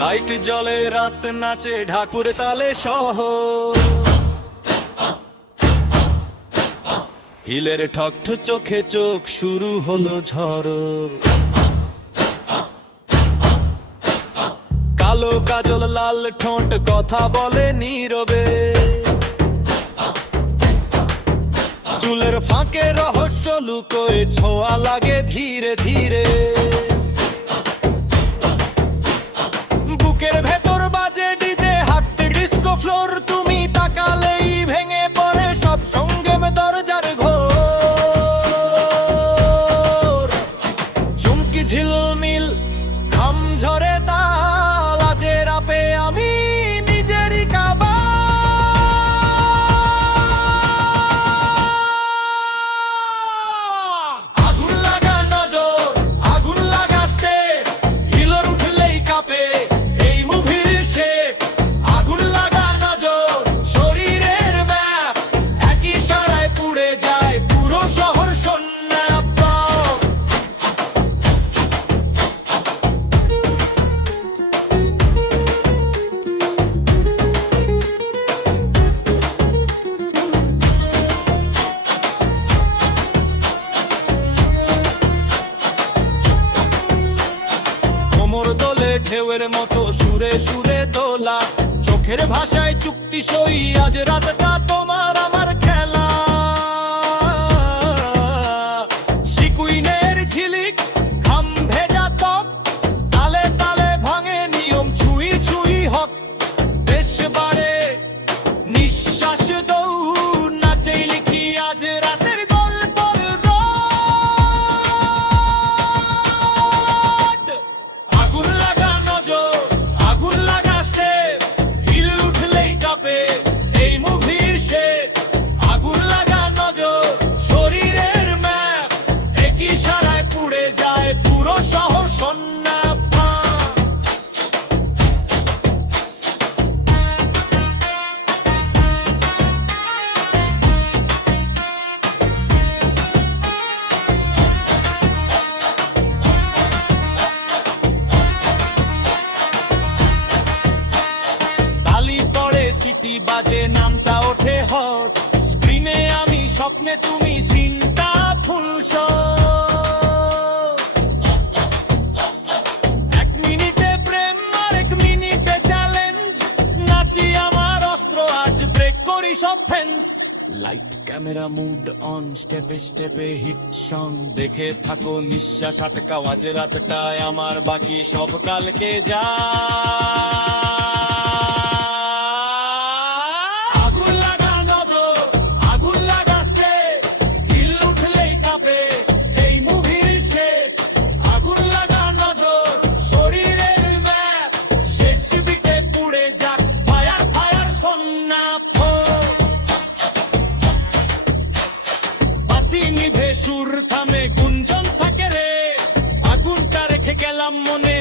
Light জ্বলে রাত নাচে ঢাকুর তালে শহর, হিলের ঠকঠ চোখে চোখ শুরু হলো ঝড়। কালো কাজল লাল ঠোঁট কথা বলে নীরবে, চুলের ফাঁকে রহস্য লুকোয় ছোঁয়া লাগে ধীরে ধীরে। বুকের ভেতর বাজে ডিজে হাঁটতে ডিস্কো ফ্লোর, তুমি তাকালেই ভেঙে পড়ে সব সঙ্গেম দরজার ঘোর। চুমকি ঝিলমিল ঘাম ঝরে তাল, আজে রাপে আমি নিজেরই কাবা। আগুন লাগা নজর, আগুন লাগা স্টেপ, হিলোর উঠলেই কাঁপে এই মুভির শেপ। আগুন লাগা নজর, শরীরের ম্যাপ, একই ইশারায় পুড়ে যায় পুরো শহর সন্ন্যাপা। কোমর দোলে ঢেউয়ের মতো সুরে সুরে দোলা, চোখের ভাষায় চুক্তি সই আজ রাতটা তোমার আমার খেলা। শিকুইনের ঝিলিক ঘাম ভেজা ত্বক, তালে তালে ভাঙে নিয়ম ছুঁই ছুঁই হক। বেশ বাড়ে নিঃশ্বাস দৌড়, নাচেই লিখি আজ রাতের গল্পর রোড। আগুন লাগা নজর, আগুন লাগা স্টেপ, হিল উঠলেই কাঁপে এই মুভির শেপ। আগুন লাগা নজর, শরীরের ম্যাপ, একই ইশারায় পুড়ে যায় পুরো শহর সন্ন্যাপা। তালি পড়ে সিটি বাজে নামটা ওঠে হট, স্ক্রিনে আমি স্বপ্নে তুমি সিনটা ফুল শট। এক মিনিটে প্রেম আর এক মিনিটে চ্যালেঞ্জ, নাচি আমার অস্ত্র আজ ব্রেক করি সব fence. Light camera mood on, স্টেপে স্টেপে হিট সং, দেখে থাকো নিঃশ্বাস আটকা আজ রাতটায় আমার, বাকি সব কালকে যা। আগুন লাগা নজর, আগুন লাগা স্টেপ, হিল উঠলেই কাঁপে এই মুভির শেপ। আগুন লাগা নজর, শরীরের ম্যাপ, শেষ বিটে পুড়ে যাক ফায়ার ফায়ার সন্ন্যাপ। বাতি নিভে সুর থামে গুঞ্জন থাকে রে, আগুনটা রেখে গেলাম মনে।